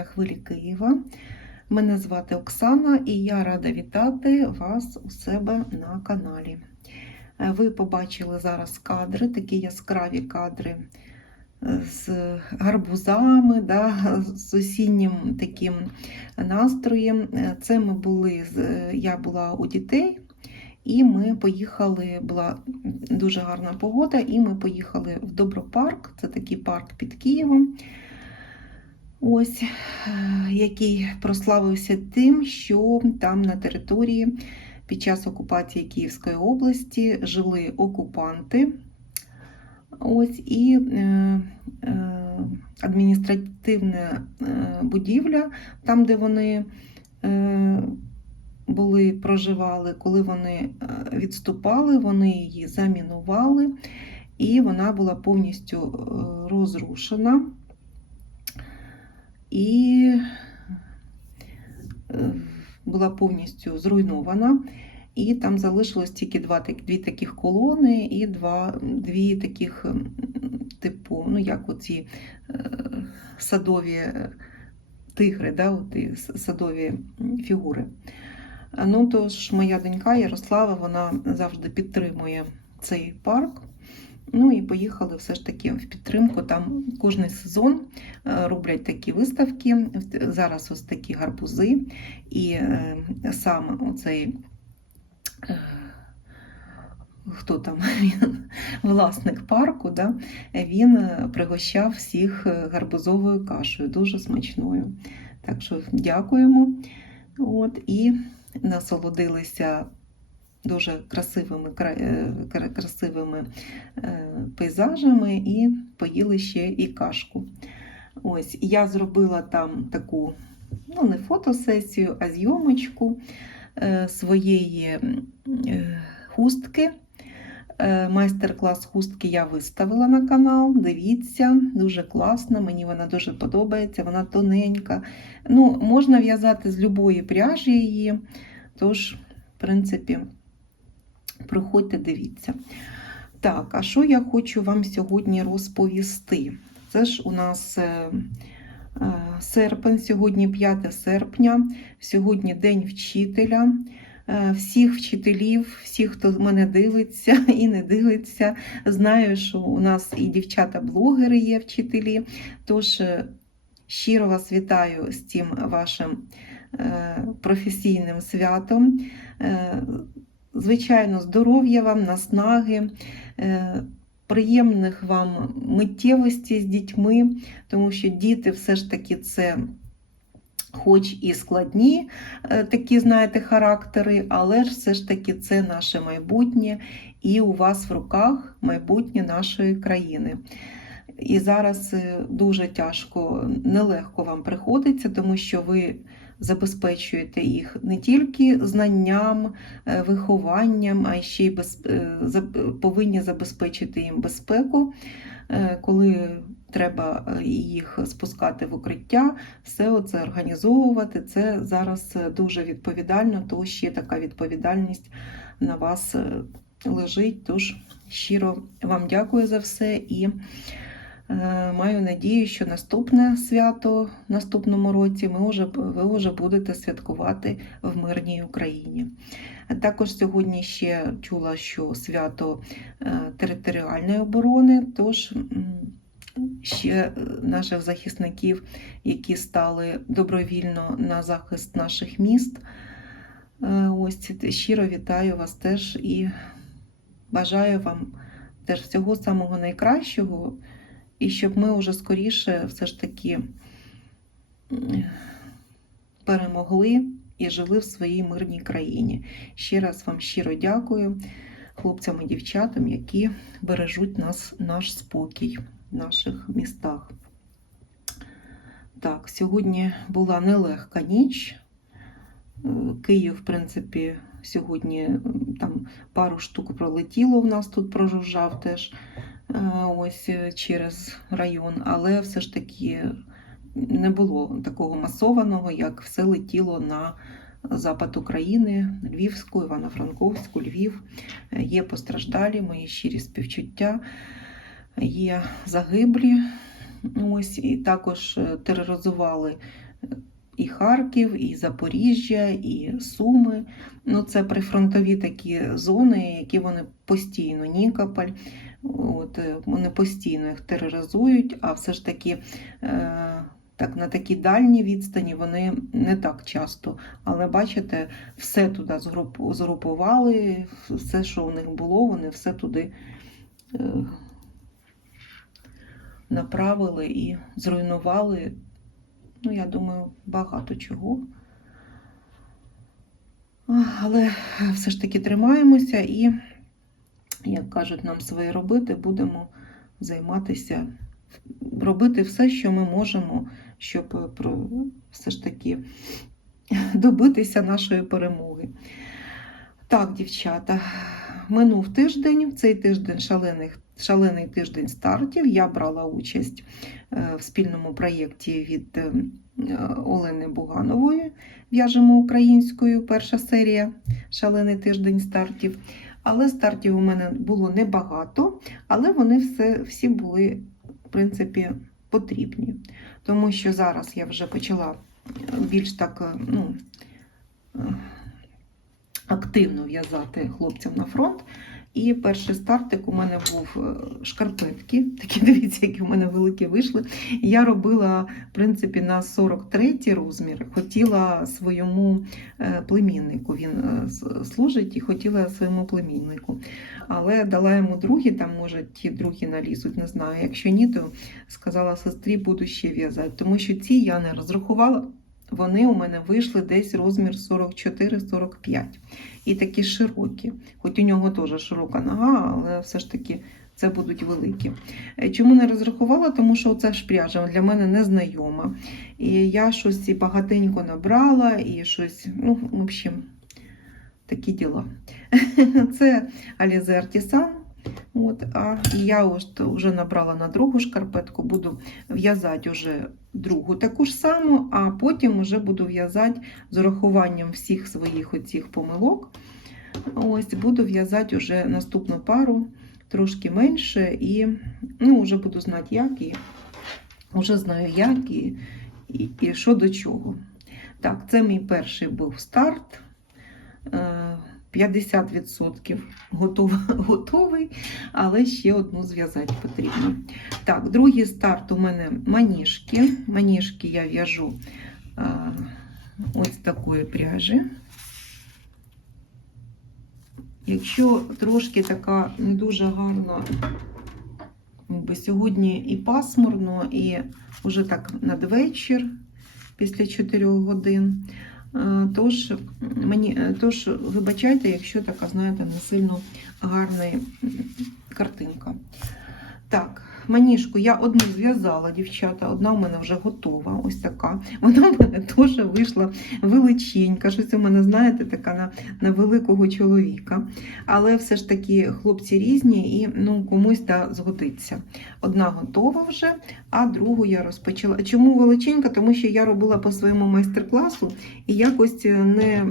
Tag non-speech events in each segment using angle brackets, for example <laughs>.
на хвилі Києва. Мене звати Оксана і я рада вітати вас у себе на каналі. Е, Ви побачили зараз кадри, такі яскраві кадри е, з гарбузами, да, з осіннім таким настроєм. Е, Це ми були, я була у дітей. І ми поїхали, була дуже гарна погода, і ми поїхали в Добропарк, це такий парк під Києвом, ось, е, який прославився тим, що там на території під час окупації Київської області жили окупанти. Ось і е, е, адміністративна е, будівля, там, де вони е, були, проживали, коли вони е, відступали, вони її замінували, і вона була повністю розрушена. І е, була повністю зруйнована. І там залишилось тільки два, дві таких колони і два, дві таких, типу, ну як оці е, садові е, тигри, да, оті садові фігури. Ну, тож моя донька Ярослава, вона завжди підтримує цей парк. Ну і поїхали все ж таки в підтримку. Там кожний сезон е, роблять такі виставки. Зараз ось такі гарбузи. І е, сам оцей. е, Хто там <laughs> він, власник парку, да, він пригощав всіх гарбузовою кашею, дуже смачною. Так що дякуємо. От, і насолодилися дуже красивими, кра- е, кра- красивими е, пейзажами і поїли ще і кашку. Ось, я зробила там таку, ну, не фотосесію, а зйомочку е, своєї хустки. Майстер-клас хустки я виставила на канал. Дивіться, дуже класно, мені вона дуже подобається, вона тоненька. Ну, можна в'язати з любої пряжі її. Тож, в принципі, приходьте, дивіться. Так, а що я хочу вам сьогодні розповісти? Це ж у нас е, е, серпень, сьогодні 5 серпня, сьогодні День вчителя. Е, Всіх вчителів, всіх, хто мене дивиться і не дивиться, знаю, що у нас і дівчата-блогери є вчителі. Тож щиро вас вітаю з цим вашим професійним святом. Звичайно, здоров'я вам, наснаги, е, приємних вам миттєвості з дітьми, тому що діти все ж таки це. Хоч і складні е, такі, знаєте, характери, але ж все ж таки це наше майбутнє, і у вас в руках майбутнє нашої країни. І зараз е, дуже тяжко, нелегко вам приходиться, тому що ви забезпечуєте їх не тільки знанням, е, вихованням, а ще й без, е, повинні забезпечити їм безпеку, е, коли треба їх спускати в укриття, все це організовувати. Це зараз дуже відповідально, то ще така відповідальність на вас лежить. Тож щиро вам дякую за все і маю надію, що наступне свято наступному році ми вже, ви вже будете святкувати в мирній Україні. Також сьогодні ще чула, що свято е, територіальної оборони, тож ще е, наших захисників, які стали добровільно на захист наших міст. Е, Ось щиро вітаю вас теж і бажаю вам теж всього самого найкращого, і щоб ми вже скоріше все ж таки перемогли і жили в своїй мирній країні. Ще раз вам щиро дякую хлопцям і дівчатам, які бережуть нас, наш спокій в наших містах. Так, сьогодні була нелегка ніч. Е, Київ, в принципі, сьогодні там пару штук пролетіло. У нас тут прожужжав теж ось е, через район, але все ж таки не було такого масованого, як все летіло на запад України, Львівську, Івано-Франковську, Львів. Є постраждалі, мої щирі співчуття, є загиблі. Ось і також е, тероризували і Харків, і Запоріжжя, і Суми. Ну, це прифронтові такі зони, які вони постійно Нікополь. От, е, вони постійно їх тероризують, а все ж таки е, так, на такій дальній відстані вони не так часто. Але бачите, все туди згрупували, все, що у них було, вони все туди е, направили і зруйнували. Ну, я думаю, багато чого. Але все ж таки тримаємося і, як кажуть нам своє робити, будемо займатися, робити все, що ми можемо, щоб все ж таки добитися нашої перемоги. Так, дівчата, минув тиждень, цей тиждень шалений, шалений тиждень стартів. Я брала участь е, в спільному проєкті від е, Олени Буганової. В'яжемо українською. Перша серія Шалений тиждень стартів. Але стартів у мене було небагато, але вони все, всі були, в принципі, потрібні. Тому що зараз я вже почала більш так, е, ну, е, активно в'язати хлопцям на фронт. І перший стартик у мене був е, шкарпетки. Такі <laughs> дивіться, які у мене великі вийшли. Я робила, в принципі, на 43 розмір. Хотіла своєму е, племіннику. Він е, служить і хотіла своєму племіннику. Але дала йому другі, там, може, ті другі налізуть, не знаю. Якщо ні, то сказала сестрі, буду ще в'язати. Тому що ці я не розрахувала. Вони у мене вийшли десь розмір 44-45 і такі широкі. Хоч у нього теж широка нога, але все ж таки це будуть великі. Е, Чому не розрахувала? Тому що це ж пряжа для мене незнайома. І я щось і багатенько набрала, і щось, ну, в общем, такі діла. <laughs> Це Alize Artisan. От, а я вже набрала на другу шкарпетку, буду в'язати вже другу таку ж саму, а потім вже буду в'язати з урахуванням всіх своїх оцих помилок. Ось буду в'язати вже наступну пару трошки менше, і ну, вже буду знати, як, і вже знаю, як і, і, і що до чого. Так, це мій перший був старт. Е, 50% готов, <laughs> готовий, але ще одну зв'язати потрібно. Так, другий старт у мене маніжки. Маніжки я в'яжу ось такої пряжі. Якщо трошки така не дуже гарна, якби сьогодні і пасмурно, і вже так надвечір після 4 годин. Е, Тож, мені, е, тож, вибачайте, якщо така, знаєте, не сильно гарна картинка. Так, маніжку я одну зв'язала, дівчата, одна у мене вже готова, ось така. Вона в мене теж вийшла величенька. Щось у мене, знаєте, така на, на великого чоловіка. Але все ж таки хлопці різні і ну, комусь да, згодиться. Одна готова вже, а другу я розпочала. Чому величенька? Тому що я робила по своєму майстер-класу і якось не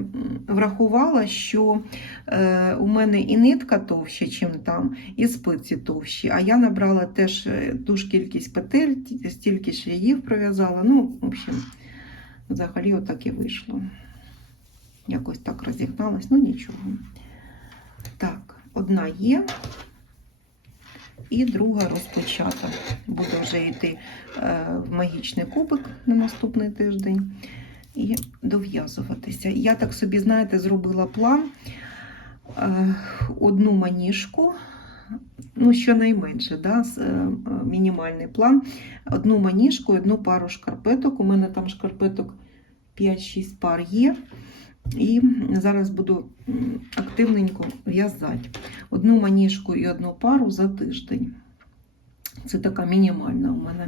врахувала, що е, у мене і нитка товща, чим там, і спиці товщі. А я набрала теж е, ту ж кількість петель, ті- стільки швіїв пров'язала. Ну, в общем, взагалі отак і вийшло. Якось так розігналась, ну нічого. Так, одна є. І друга розпочата. Буду вже йти е, в магічний кубик на наступний тиждень і дов'язуватися. Я так собі, знаєте, зробила план е, одну маніжку, ну, щонайменше, да, е, мінімальний план. Одну маніжку, одну пару шкарпеток. У мене там шкарпеток 5-6 пар є. І зараз буду активненько в'язати одну маніжку і одну пару за тиждень. Це така мінімальна у мене.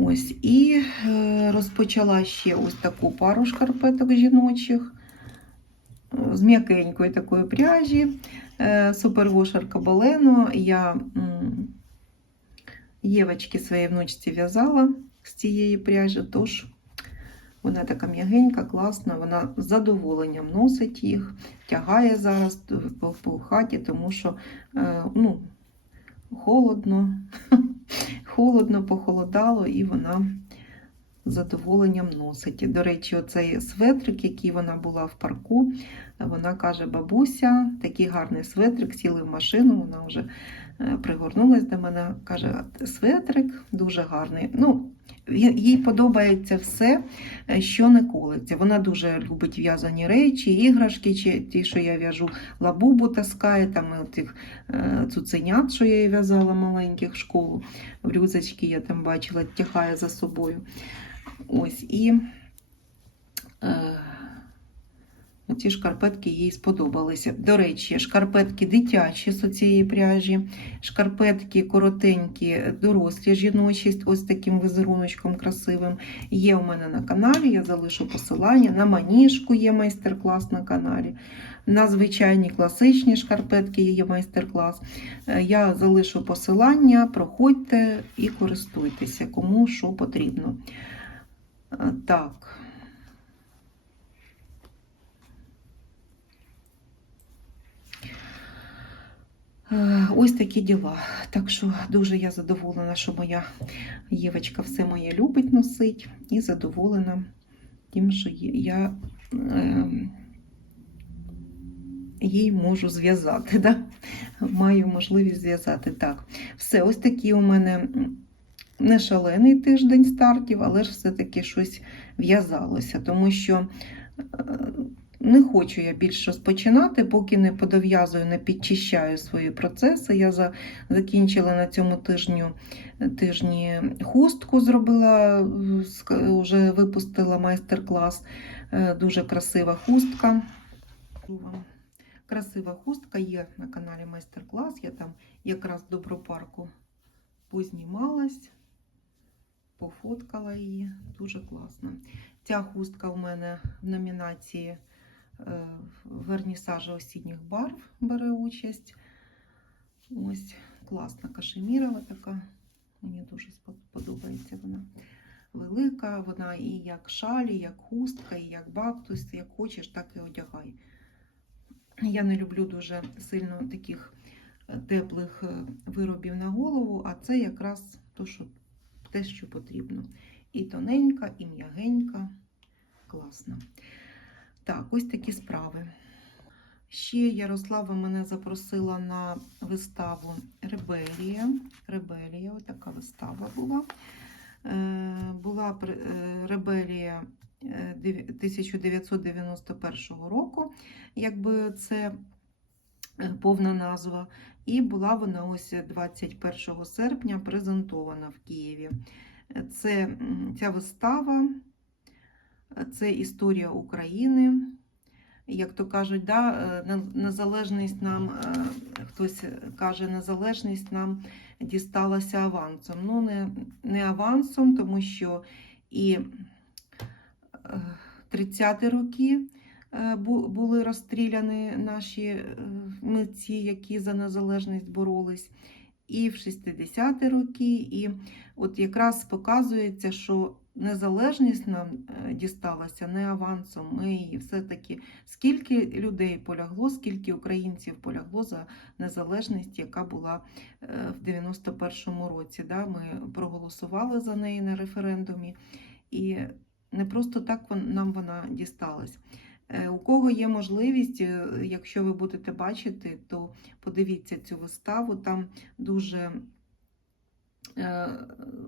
Ось. І е, розпочала ще ось таку пару шкарпеток жіночих е, з м'якенької такої пряжі. Е, Супервош Я Євочки своїй внучці в'язала з цієї пряжі, тож вона така м'ягенька, класна, вона з задоволенням носить їх, тягає зараз по, хаті, тому що ну, холодно. <laughs> холодно, похолодало, і вона з задоволенням носить. До речі, оцей светрик, який вона була в парку, вона каже: бабуся, такий гарний светрик, сіли в машину, вона вже пригорнулась до мене, каже, светрик дуже гарний. Ну, їй подобається все, е, що не колиться. Вона дуже любить в'язані речі, іграшки, чи ті, що я в'яжу, лабубу таскає, там тих е, цуценят, що я їй в'язала маленьких в школу. В рюкзачки я там бачила, тягає за собою. Ось і е, ці шкарпетки їй сподобалися. До речі, шкарпетки дитячі з цієї пряжі, шкарпетки коротенькі, дорослі жіночі, ось таким візеруночком красивим. Є у мене на каналі, я залишу посилання. На маніжку є майстер-клас на каналі. На звичайні класичні шкарпетки є майстер-клас. Е, Я залишу посилання, проходьте і користуйтеся, кому що потрібно. Е, Так. Е, Ось такі діла. Так що дуже я задоволена, що моя Євочка все моє любить носить, і задоволена тим, що я е, їй можу зв'язати. Да? Маю можливість зв'язати. Так, все, ось такі у мене не шалений тиждень стартів, але ж все-таки щось в'язалося, тому що. е, не хочу я більше розпочинати, поки не подов'язую, не підчищаю свої процеси. Я за, закінчила на цьому тижню, тижні хустку, зробила, вже випустила майстер-клас. Е, Дуже красива хустка. Красива хустка є на каналі майстер-клас. Я там якраз до Добропарку познімалась, пофоткала її. Дуже класно. Ця хустка у мене в номінації е, вернісажа осінніх барв бере участь. Ось класна кашемірова така. Мені дуже подобається вона. Велика, вона і як шалі, як хустка, і як бактус, як хочеш, так і одягай. Я не люблю дуже сильно таких е, теплих е, виробів на голову, а це якраз то, що, те, що потрібно. І тоненька, і м'ягенька. Класно. Так, ось такі справи. Ще Ярослава мене запросила на виставу Ребелія. Ребелія, ось така вистава була. Е, Була е, Ребелія е, 1991 року, якби це е, повна назва. І була вона ось 21 серпня презентована в Києві. Е, Це ця вистава, е, це історія України. Як то кажуть, да, е, незалежність нам, е, хтось каже, незалежність нам дісталася авансом. Ну, не, не авансом, тому що і е, 30-ті роки е, були розстріляні наші митці, які за незалежність боролись, і в 60-ті роки. І от якраз показується, що незалежність нам е, дісталася не авансом. Ми її все-таки скільки людей полягло, скільки українців полягло за незалежність, яка була е, в 91-му році. Да? Ми проголосували за неї на референдумі, і не просто так нам вона дісталась. Е, У кого є можливість, якщо ви будете бачити, то подивіться цю виставу. Там дуже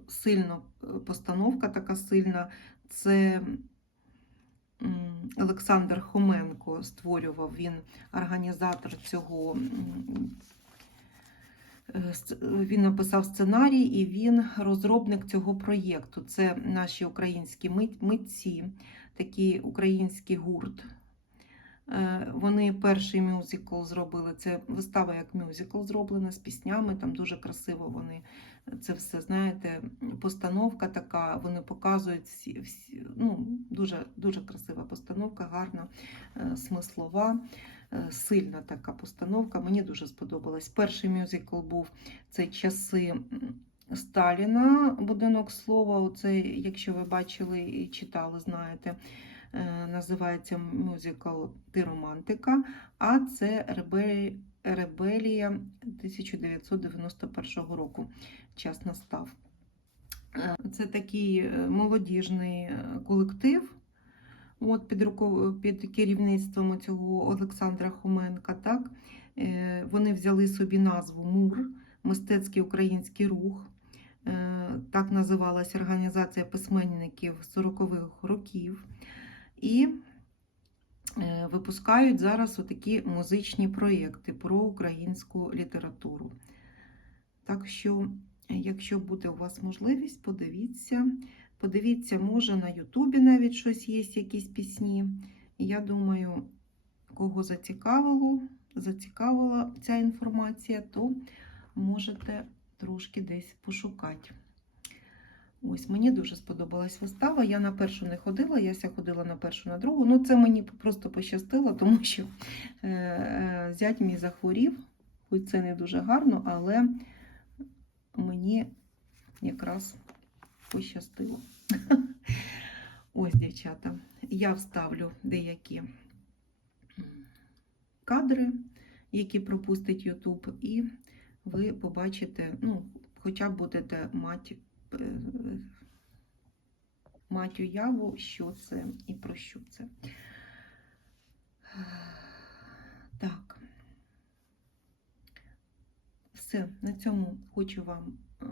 сильно е, постановка така сильна. Це Олександр Хоменко створював, він організатор цього. е, Він написав сценарій і він розробник цього проєкту. Це наші українські митці, такий український гурт. Е, Вони перший мюзикл зробили. Це вистава як мюзикл зроблена з піснями. Там дуже красиво вони це все знаєте. Постановка така. Вони показують всі, всі ну дуже дуже красива постановка, гарна, е, смислова, е, сильна така постановка. Мені дуже сподобалась. Перший мюзикл був це часи. Сталіна, будинок слова, оце, якщо ви бачили і читали, знаєте, е, називається мюзикл Ти романтика, а це Ребелі- Ребелія 1991 року. Час настав. Е, Це такий е, молодіжний е, колектив. От під, руко- під керівництвом цього Олександра Хоменка. Так? Вони взяли собі назву МУР, мистецький український рух. Так називалася організація письменників 40-х років. І випускають зараз отакі музичні проєкти про українську літературу. Так що, е, якщо буде у вас можливість, подивіться. Подивіться, може на Ютубі навіть щось є, якісь пісні. Я думаю, кого зацікавило, зацікавила ця інформація, то можете трошки десь пошукати. Ось мені дуже сподобалась вистава. Я на першу не ходила, я ся ходила на першу, на другу. Ну, це мені просто пощастило, тому що е, е, зять мій захворів, хоч це не дуже гарно, але мені якраз пощастило. <laughs> Ось, дівчата, я вставлю деякі кадри, які пропустить YouTube, і ви побачите, ну, хоча б будете мати, мати уяву, що це і про що це. Так. Все, на цьому хочу вам е,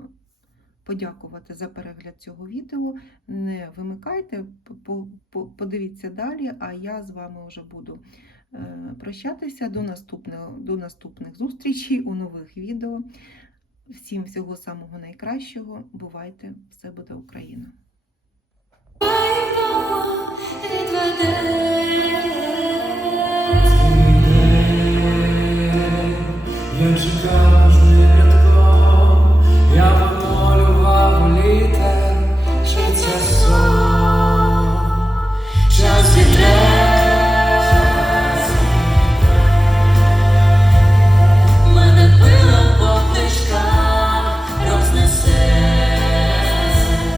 подякувати за перегляд цього відео. Не вимикайте, по- по- подивіться далі, а я з вами вже буду е, прощатися до наступного, до наступних зустрічей у нових відео. Всім всього самого найкращого. Бувайте! Все буде Україна! Я чекав